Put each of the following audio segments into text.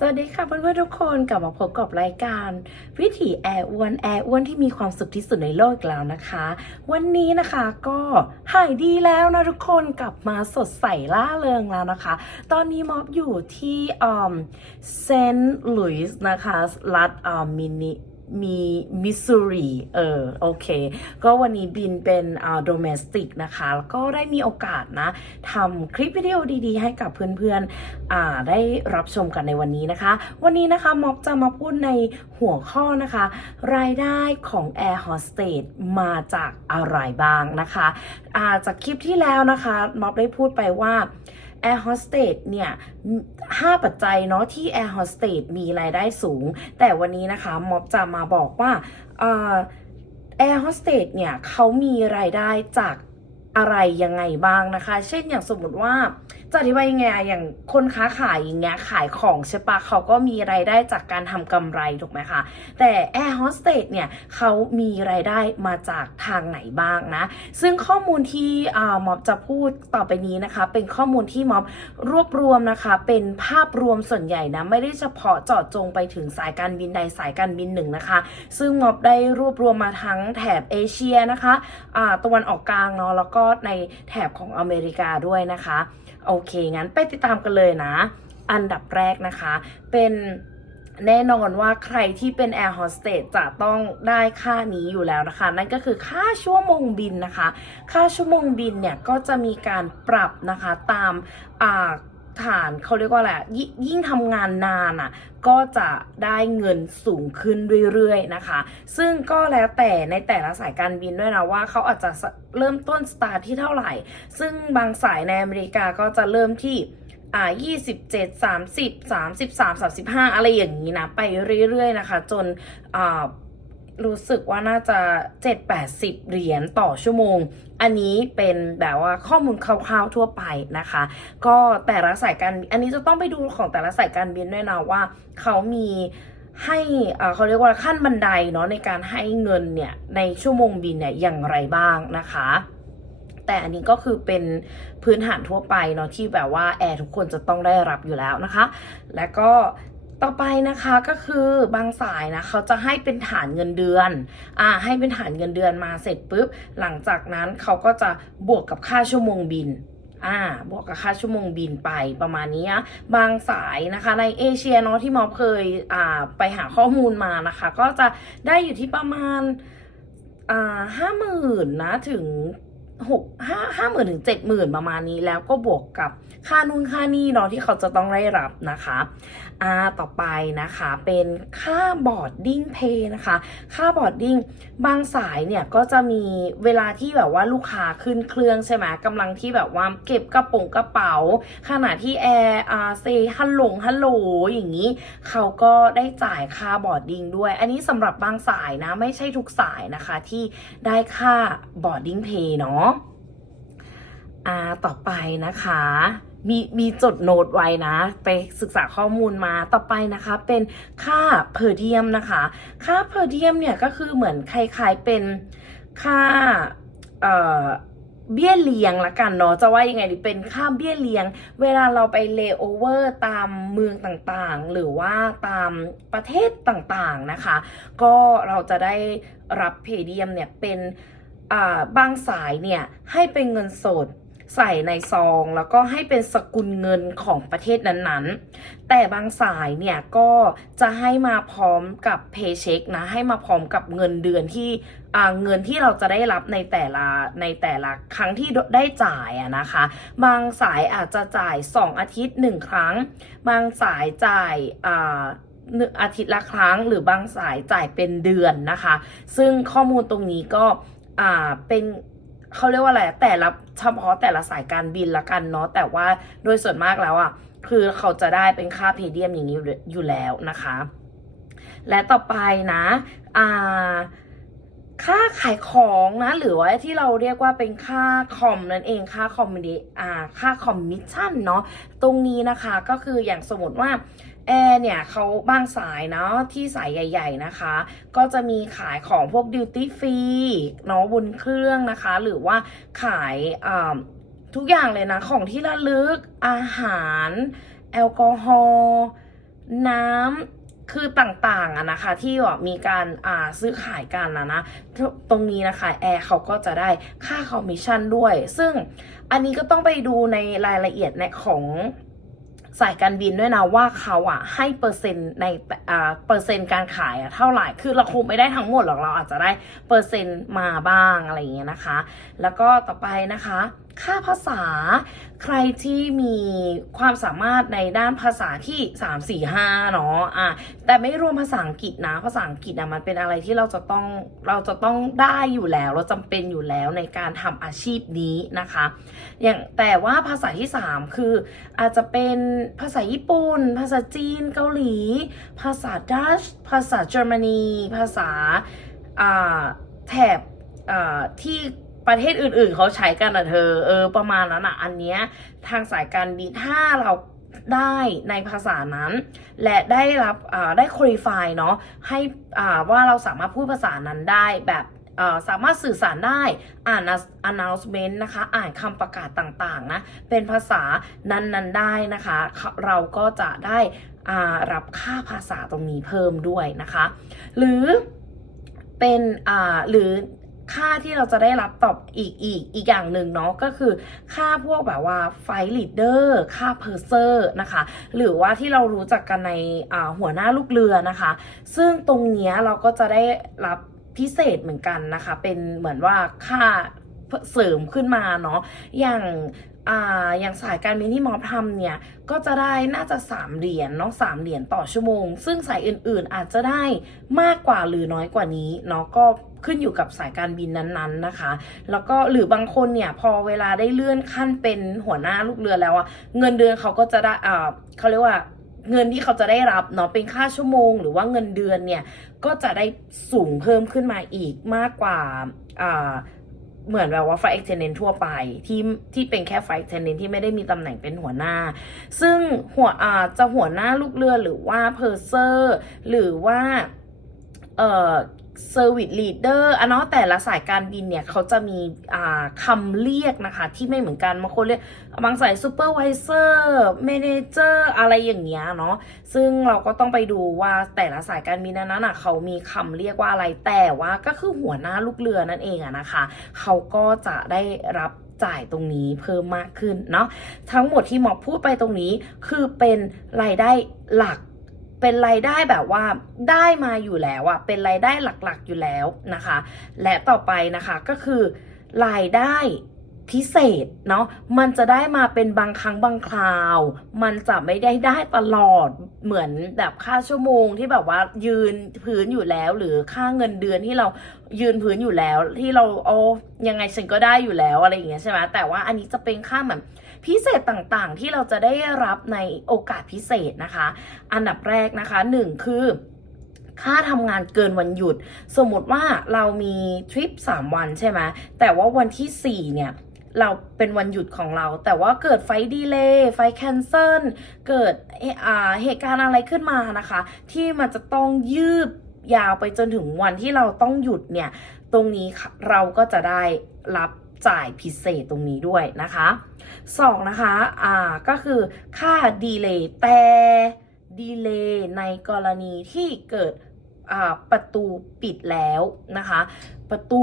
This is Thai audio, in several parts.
สวัสดีค่ะเพื่อนๆทุกคนกลับมาพบกับรายการ วิถีแอร์อ้วนแอร์อ้วนที่มีความสุขที่สุดในโลกอีกแล้วนะคะ วันนี้นะคะก็หายดีแล้วนะทุกคนกลับมาสดใสล่าเริงแล้วนะคะ ตอนนี้ม็อบอยู่ที่เซนต์หลุยส์นะคะรัฐมินิ มีมิสซูรีเออโอเค ก็วันนี้บินเป็นอ่าโดเมสติกนะคะ แล้วก็ได้มีโอกาสนะทำคลิปวิดีโอดีๆ ให้กับเพื่อนๆอ่าได้รับชมกันในวันนี้นะคะ วันนี้นะคะม็อบจะมาพูดในหัวข้อนะคะ รายได้ของ Air Hostess มาจากอะไรบ้างนะคะอ่าจากคลิปที่แล้วนะคะม็อบได้พูดไปว่า แอร์โฮสเตสเนี่ยห้าปัจจัยเนาะที่แอร์โฮสเตสมีรายได้สูง แต่วันนี้นะคะม็อบจะมาบอกว่าแอร์โฮสเตสเนี่ยเขามีรายได้จาก อะไรยังไงบ้างนะคะ เช่นอย่างสมมติว่าจะอธิบายยังไงอย่างคนค้าขายอย่างเงี้ยขายของใช่ปะเขาก็มีรายได้จากการทำกำไรถูกไหมคะ แต่ Air Hostess เนี่ยเขามีรายได้มาจากทางไหนบ้างนะ ซึ่งข้อมูลที่อ่าม็อบจะพูดต่อไปนี้นะคะ เป็นข้อมูลที่ม็อบรวบรวมนะคะ เป็นภาพรวมส่วนใหญ่นะ ไม่ได้เฉพาะเจาะจงไปถึงสายการบินใดสายการบินหนึ่งนะคะ ซึ่งม็อบได้รวบรวมมาทั้งแถบเอเชียนะคะอ่าตะวันออกกลางเนาะแล้วก็ในแถบของอเมริกาด้วยนะคะ โอเค งั้นไปติดตามกันเลยนะ อันดับแรกนะคะ เป็นแน่นอนว่าใครที่เป็นแอร์โฮสเตสจะต้องได้ค่านี้อยู่แล้วนะคะ นั่นก็คือค่าชั่วโมงบินนะคะ ค่าชั่วโมงบินเนี่ยก็จะมีการปรับนะคะตามอ่า ฐานเขาเรียกว่าอะไรยยิ่งทำงานนานอะก็จะได้เงินสูงขึ้นเรื่อยๆนะคะ ซึ่งก็แล้วแต่ในแต่ละสายการบินด้วยนะว่าเขาอาจจะเริ่มต้นสตาร์ทที่เท่าไหร่ ซึ่งบางสายในอเมริกาก็จะเริ่มที่อ่า27 30 33 35 อะไรอย่างนี้นะ ไปเรื่อยๆนะคะ จนอ่ารู้สึกว่าน่าจะ 7-80 เหรียญต่อชั่วโมง อันนี้เป็นแบบว่าข้อมูลคร่าวๆทั่วไปนะคะ ก็แต่ละสายการบินอันนี้จะต้องไปดูของแต่ละสายการบินด้วยนะว่าเขามีให้อ่าเขาเรียกว่าขั้นบันไดเนาะในการให้เงินเนี่ยในชั่วโมงบินเนี่ยอย่างไรบ้างนะคะ แต่อันนี้ก็คือเป็นพื้นฐานทั่วไปเนาะที่แบบว่าแอร์ทุกคนจะต้องได้รับอยู่แล้วนะคะ แล้วก็ ต่อไปนะคะก็คือบางสายนะเขาจะให้เป็นฐานเงินเดือน อ่า ให้เป็นฐานเงินเดือนมาเสร็จปุ๊บ หลังจากนั้นเขาก็จะบวกกับค่าชั่วโมงบินอ่าบวกกับค่าชั่วโมงบินไปประมาณนี้บางสายนะคะในเอเชียเนาะที่มอเคยอ่าไปหาข้อมูลมานะคะ ก็จะได้อยู่ที่ประมาณอ่าห้าหมื่นนะถึง หกห้าห้าหมื่นถึงเจ็ดหมื่นประมาณนี้แล้วก็บวกกับค่านู่นค่านี่เนาะที่เขาจะต้องได้รับนะคะอ่าต่อไปนะคะเป็นค่าบอร์ดดิ้งเพย์นะคะ ค่าบอร์ดดิ้งบางสายเนี่ยก็จะมีเวลาที่แบบว่าลูกค้าขึ้นเครื่องใช่ไหมกำลังที่แบบว่าเก็บกระป๋องกระเป๋า ขณะที่แอร์อาเซฮัลโหลฮัลโหลอย่างนี้ เขาก็ได้จ่ายค่าบอร์ดดิ้งด้วย อันนี้สำหรับบางสายนะไม่ใช่ทุกสายนะคะที่ได้ค่าบอร์ดดิ้งเพย์เนาะ อ่าต่อไปนะคะ มีมีจดโน้ตไว้นะ ไปศึกษาข้อมูลมาต่อไปนะคะ เป็นค่าเพอร์เดียมนะคะ ค่าเพอร์เดียมเนี่ยก็คือเหมือนคล้ายๆเป็นค่าเอ่อเบี้ยเลี้ยงละกันเนาะจะว่ายังไงดีเป็นค่าเบี้ยเลี้ยง เวลาเราไปเลโอเวอร์ตามเมืองต่างๆ หรือว่าตามประเทศต่างๆนะคะ ก็เราจะได้รับเพเดียมเนี่ยเป็นบางสายเนี่ยให้เป็นเงินสด ใส่ในซอง แล้วก็ให้เป็นสกุลเงินของประเทศนั้นๆ แต่บางสายเนี่ยก็จะให้มาพร้อมกับเพย์เช็คนะ ให้มาพร้อมกับเงินเดือนที่เงินที่เราจะได้รับในแต่ละในแต่ละครั้งที่ได้จ่ายอะนะคะ บางสายอาจจะจ่าย 2 อาทิตย์ 1 ครั้ง บางสายจ่ายอาทิตย์ละครั้ง หรือบางสายจ่ายเป็นเดือนนะคะ ซึ่งข้อมูลตรงนี้ก็เป็น เขาเรียกว่าอะไรแต่ละเฉพาะแต่ละสายการบินละกันเนาะแต่ว่าโดยส่วนมากแล้วอะคือเขาจะได้เป็นค่าเพเดียมอย่างนี้อยู่แล้วนะคะ และต่อไปนะอ่า ค่าขายของนะ หรือว่าที่เราเรียกว่าเป็นค่าคอมนั่นเองค่าคอมมิชอ่าค่าคอมมิชชั่นเนาะตรงนี้นะคะก็คืออย่างสมมติว่าแอร์เนี่ยเขาบางสายเนาะที่สายใหญ่ ๆนะคะ ก็จะมีขายของพวกดิวตี้ฟรีเนาะบนเครื่องนะคะ หรือว่าขายอ่าทุกอย่างเลยนะของที่ระลึกอาหาร แอลกอฮอล์น้ำ คือต่างๆอะนะคะที่แบบมีการอ่าซื้อขายกันนะนะตตรงนี้นะคะแอร์เขาก็จะได้ค่าคอมมิชชั่นด้วย ซึ่งอันนี้ก็ต้องไปดูในรายละเอียดในของสายการบินด้วยนะว่าเขาอะให้เปอร์เซ็นต์ในอ่าเปอร์เซ็นต์การขายอะเท่าไหร่ คือเราคงไม่ได้ทั้งหมดหรอกเราอาจจะได้เปอร์เซ็นต์มาบ้างอะไรอย่างเงี้ยนะคะ แล้วก็ต่อไปนะคะ ค่าภาษา ใครที่มีความสามารถในด้านภาษาที่3 4 5เนาะอะแต่ไม่รวมภาษาอังกฤษนะ ภาษาอังกฤษนะมันเป็นอะไรที่เราจะต้องเราจะต้องได้อยู่แล้ว เราจำเป็นอยู่แล้วในการทำอาชีพนี้นะคะ อย่างแต่ว่าภาษาที่ 3 คืออาจจะเป็นภาษาญี่ปุ่น ภาษาจีนเกาหลี ภาษาดัชภาษาเยอรมนี ภาษาแถบที่ ประเทศอื่นๆ เขาใช้กันอะเธอ เออ ประมาณนั้นอะอันเนี้ยทางสายการบินถ้าเราได้ในภาษานั้น และได้รับได้คุริฟายเนาะให้อ่าว่าเราสามารถพูดภาษานั้นได้แบบสามารถสื่อสารได้อ่าน announcement นะคะ อ่านคำประกาศต่างๆนะเป็นภาษานั้นๆได้นะคะ เราก็จะได้รับค่าภาษาตรงนี้เพิ่มด้วยนะคะ หรือเป็นหรือ ค่าที่เราจะได้รับตอบอีกอีกอีกอย่างหนึ่งเนาะก็คือค่าพวกแบบว่าไฟลีดเดอร์ค่าเพอร์เซอร์นะคะหรือว่าที่เรารู้จักกันในหัวหน้าลูกเรือนะคะ ซึ่งตรงนี้เราก็จะได้รับพิเศษเหมือนกันนะคะ เป็นเหมือนว่าค่าเสริมขึ้นมาเนาะอย่างอย่างสายการบินที่มอทำเนี่ย ก็จะได้น่าจะ 3 เหรียญเนาะสามเหรียญต่อชั่วโมง ซึ่งสายอื่นๆอาจจะได้มากกว่าหรือน้อยกว่านี้เนาะก็ ขึ้นอยู่กับสายการบินนั้นๆนะคะ แล้วก็หรือบางคนเนี่ยพอเวลาได้เลื่อนขั้นเป็นหัวหน้าลูกเรือแล้วอะเงินเดือนเขาก็จะได้อ่าเขาเรียกว่าเงินที่เขาจะได้รับเนาะเป็นค่าชั่วโมง หรือว่าเงินเดือนเนี่ยก็จะได้สูงเพิ่มขึ้นมาอีกมากกว่าอ่าเหมือนแบบว่าไฟเอ็กเทนเนนทั่วไปที่ที่เป็นแค่ไฟเอ็กเทนเนนที่ไม่ได้มีตำแหน่งเป็นหัวหน้า ซึ่งหัวอ่าจะหัวหน้าลูกเรือหรือว่าเพอร์เซอร์หรือว่าเอ่อ เซอร์วิสลีดเดอร์อันนาะแต่ละสายการบินเนี่ยเขาจะมีคำเรียกนะคะ ที่ไม่เหมือนกันบางคนเรียกบางสายซูเปอร์วิเซอร์เมเนเจอร์อะไรอย่างเงี้ยเนาะซึ่งเราก็ต้องไปดูว่าแต่ละสายการบินนั้นน่ะเขามีคำเรียกว่าอะไรแต่ว่าก็คือหัวหน้าลูกเรือนั่นเองอะนะคะเขาก็จะได้รับจ่ายตรงนี้เพิ่มมากขึ้นเนาะทั้งหมดที่หมอพูดไปตรงนี้คือเป็นรายได้หลัก เป็นรายได้แบบว่าได้มาอยู่แล้วอะเป็นรายได้หลักๆอยู่แล้วนะคะ และต่อไปนะคะก็คือรายได้พิเศษเนาะมันจะได้มาเป็นบางครั้งบางคราว มันจะไม่ได้ได้ตลอดเหมือนแบบค่าชั่วโมงที่แบบว่ายืนพื้นอยู่แล้ว หรือค่าเงินเดือนที่เรายืนพื้นอยู่แล้ว ที่เราโอ้ยังไงฉันก็ได้อยู่แล้วอะไรอย่างเงี้ยใช่ไหมแต่ว่าอันนี้จะเป็นค่าเหมือน พิเศษต่างๆ ที่เราจะได้รับในโอกาสพิเศษนะคะ อันดับแรกนะคะหนึ่งคือค่าทำงานเกินวันหยุด สมมติว่าเรามีทริป 3 วันใช่ไหมแต่ว่าวันที่ 4 เนี่ยเราเป็นวันหยุดของเรา แต่ว่าเกิดไฟดีเลย์ไฟแคนเซิลเกิดเอ่อเหตุการณ์อะไรขึ้นมานะคะ ที่มันจะต้องยืดยาวไปจนถึงวันที่เราต้องหยุดเนี่ย ตรงนี้ค่ะเราก็จะได้รับ จ่ายพิเศษตรงนี้ด้วยนะคะสองนะคะอ่าก็คือค่าดีเลย์แต่ดีเลย์ในกรณีที่เกิด ประตูปิดแล้วนะคะ ประตู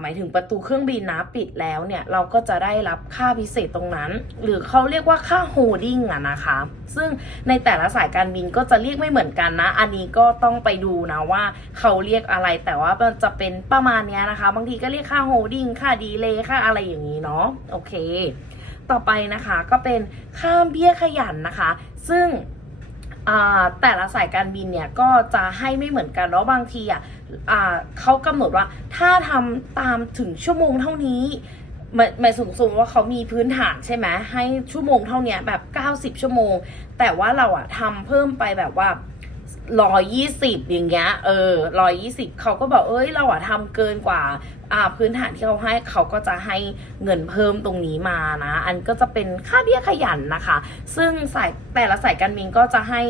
หมายถึงประตูเครื่องบินนะปิดแล้วเนี่ยเราก็จะได้รับค่าพิเศษตรงนั้น หรือเขาเรียกว่าค่าโฮดดิ้งอะนะคะ ซึ่งในแต่ละสายการบินก็จะเรียกไม่เหมือนกันนะ อันนี้ก็ต้องไปดูนะว่าเขาเรียกอะไรแต่ว่ามันจะเป็นประมาณเนี้ยนะคะ บางทีก็เรียกค่าโฮดดิ้งค่าดีเลย์ค่าอะไรอย่างนี้เนาะโอเค ต่อไปนะคะก็เป็นค่าเบี้ยขยันนะคะ ซึ่ง แต่ละสายการบินเนี่ยก็จะให้ไม่เหมือนกันเนาะบางทีอะอ่าเขากำหนดว่าถ้าทำตามถึงชั่วโมงเท่านี้หมายสูงสุดว่าเขามีพื้นฐานใช่ไหมให้ชั่วโมงเท่านี้แบบ 90 ชั่วโมง แต่ว่าเราอะทำเพิ่มไปแบบว่า ร้อยยี่สิบอย่างเงี้ยเออร้อยยี่สิบเขาก็บอกเอ้ยเราอะทำเกินกว่าอ่าพื้นฐานที่เขาให้เขาก็จะให้เงินเพิ่มตรงนี้มานะ อันก็จะเป็นค่าเบี้ยขยันนะคะ ซึ่งสายแต่ละสายการบินก็จะให้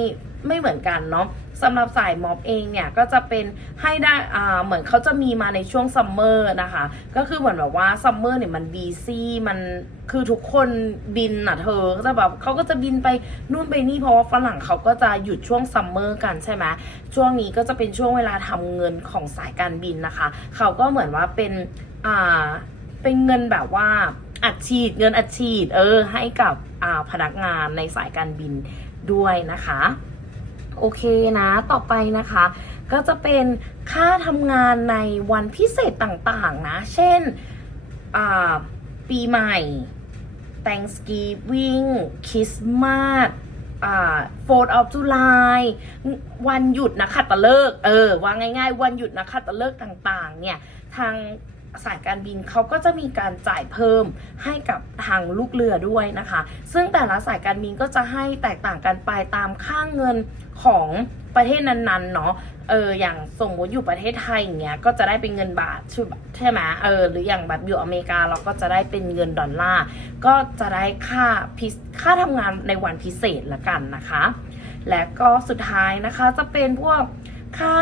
ไม่เหมือนกันเนาะ สำหรับสายม็อบเองเนี่ยก็จะเป็นให้ได้อ่าเหมือนเขาจะมีมาในช่วงซัมเมอร์นะคะ ก็คือเหมือนแบบว่าซัมเมอร์เนี่ยมันบีซี่มันคือทุกคนบินอะเธอก็จะแบบเขาก็จะบินไปนู่นไปนี่เพราะว่าฝรั่งเขาก็จะหยุดช่วงซัมเมอร์กันใช่ไหมช่วงนี้ก็จะเป็นช่วงเวลาทำเงินของสายการบินนะคะ เขาก็เหมือนว่าเป็นอ่าเป็นเงินแบบว่าอัดฉีดเงินอัดฉีดเออให้กับอ่าพนักงานในสายการบินด้วยนะคะ โอเคนะต่อไปนะคะ ก็จะเป็นค่าทำงานในวันพิเศษต่างๆนะ เช่นปีใหม่ Thanksgiving คริสต์มาสอ่า 4th of July วันหยุดนะขัตฤกษ์เออ ว่าง่ายๆ วันหยุดนะขัตฤกษ์ต่างๆ เนี่ย ทาง สายการบินเขาก็จะมีการจ่ายเพิ่มให้กับทางลูกเรือด้วยนะคะ ซึ่งแต่ละสายการบินก็จะให้แตกต่างกันไปตามค่าเงินของประเทศนั้นๆเนาะเอออย่างสมมติอยู่ประเทศไทยอย่างเงี้ยก็จะได้เป็นเงินบาทใช่ไหมเออหรืออย่างแบบอยู่อเมริกาเราก็จะได้เป็นเงินดอลลาร์ก็จะได้ค่าพิค่าทำงานในวันพิเศษละกันนะคะ และก็สุดท้ายนะคะจะเป็นพวกค่า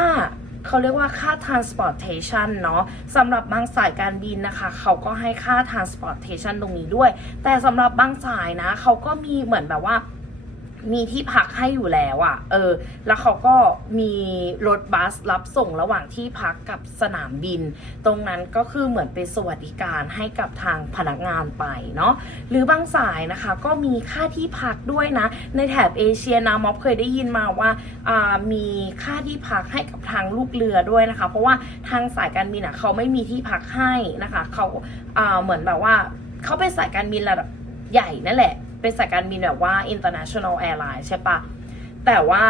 เขาเรียกว่าค่า transportation เนาะสำหรับบางสายการบินนะคะ เขาก็ให้ค่า transportation ตรงนี้ด้วย แต่สำหรับบางสายนะ เขาก็มีเหมือนแบบว่า มีที่พักให้อยู่แล้วอะ่ะ เออ แล้วเขาก็มีรถบัสรับส่งระหว่างที่พักกับสนามบิน ตรงนั้นก็คือเหมือนเป็นสวัสดิการให้กับทางพนักงานไปเนาะ หรือบางสายนะคะ ก็มีค่าที่พักด้วยนะ ในแถบเอเชียนะม็อบเคยได้ยินมาว่าอ่ามีค่าที่พักให้กับทางลูกเรือด้วยนะคะ เพราะว่าทางสายการบินอะเขาไม่มีที่พักให้นะคะ เขาอ่าเหมือนแบบว่าเขาเป็นสายการบินระดับใหญ่นั่นแหละ เป็นสายการบินแบบว่า international airline ใช่ปะแต่ว่า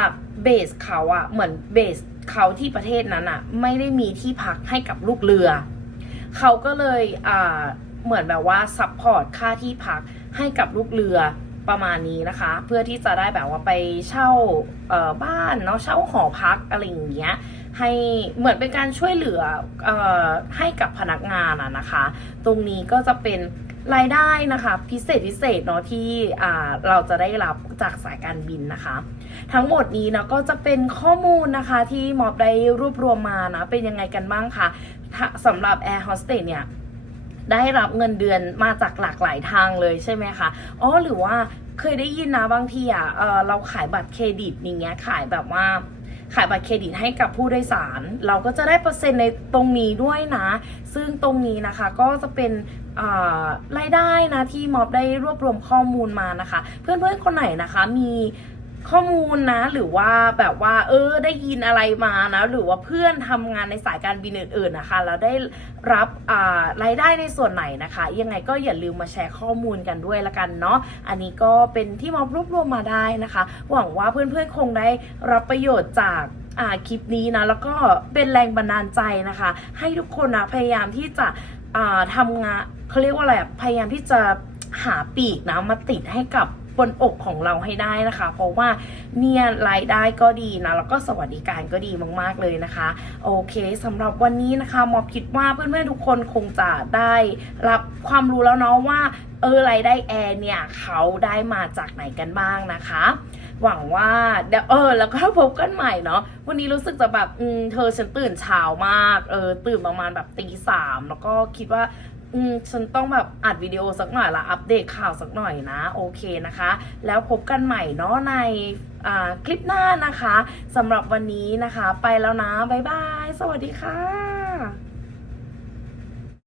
เบสเขาอะเหมือนเบสเขาที่ประเทศนั้นอะไม่ได้มีที่พักให้กับลูกเรือ เขาก็เลยอ่าเหมือนแบบว่าซัพพอร์ตค่าที่พักให้กับลูกเรือประมาณนี้นะคะ เพื่อที่จะได้แบบว่าไปเช่าบ้านเนาะเช่าหอพักอะไรอย่างเงี้ย ให้เหมือนเป็นการช่วยเหลือออให้กับพนักงานอะนะคะ ตรงนี้ก็จะเป็นรายได้นะคะพิเศษพิเศษเนาะที่เราจะได้รับจากสายการบินนะคะ ทั้งหมดนี้นะก็จะเป็นข้อมูลนะคะที่มอบได้รวบรวมมานะเป็นยังไงกันบ้างคะสำหรับ Air Hostess เนี่ยได้รับเงินเดือนมาจากหลากหลายทางเลยใช่ไหมคะอ๋อหรือว่าเคยได้ยินนะบางทีอะเออเราขายบัตรเครดิตอย่างเงี้ยขายแบบว่า ขายบัตรเครดิตให้กับผู้โดยสาร เราก็จะได้เปอร์เซ็นต์ในตรงนี้ด้วยนะ ซึ่งตรงนี้นะคะก็จะเป็นรายได้นะที่ม็อบได้รวบรวมข้อมูลมานะคะ เพื่อนๆคนไหนนะคะมี ข้อมูลนะ หรือว่าแบบว่า เออ ได้ยินอะไรมานะ หรือว่าเพื่อนทำงานในสายการบินอื่นๆนะคะ แล้วได้รับอ่ารายได้ในส่วนไหนนะคะ ยังไงก็อย่าลืมมาแชร์ข้อมูลกันด้วยละกันเนาะอันนี้ก็เป็นที่มอบรวบรวมมาได้นะคะ หวังว่าเพื่อนๆคงได้รับประโยชน์จากคลิปนี้นะ แล้วก็เป็นแรงบันดาลใจนะคะ ให้ทุกคนนะพยายามที่จะทำงานเขาเรียกว่าอะไรพยายามที่จะหาปีกนะมาติดให้กับ บนอกของเราให้ได้นะคะ เพราะว่าเนี่ยรายได้ก็ดีนะแล้วก็สวัสดิการก็ดีมากๆเลยนะคะ โอเคสำหรับวันนี้นะคะมอบคิดว่าเพื่อนๆทุกคนคงจะได้รับความรู้แล้วเนาะว่าเออรายได้แอร์เนี่ยเขาได้มาจากไหนกันบ้างนะคะ หวังว่าเดี๋ยวเออแล้วก็พบกันใหม่เนาะวันนี้รู้สึกจะแบบอืมเธอฉันตื่นเช้ามากเออตื่นประมาณแบบตีสามแล้วก็คิดว่า อืมฉันต้องแบบอัดวิดีโอสักหน่อยละอัปเดตข่าวสักหน่อยนะ โอเคนะคะ แล้วพบกันใหม่เนาะในอ่าคลิปหน้านะคะสำหรับวันนี้นะคะ ไปแล้วนะ บ๊ายบาย สวัสดีค่ะ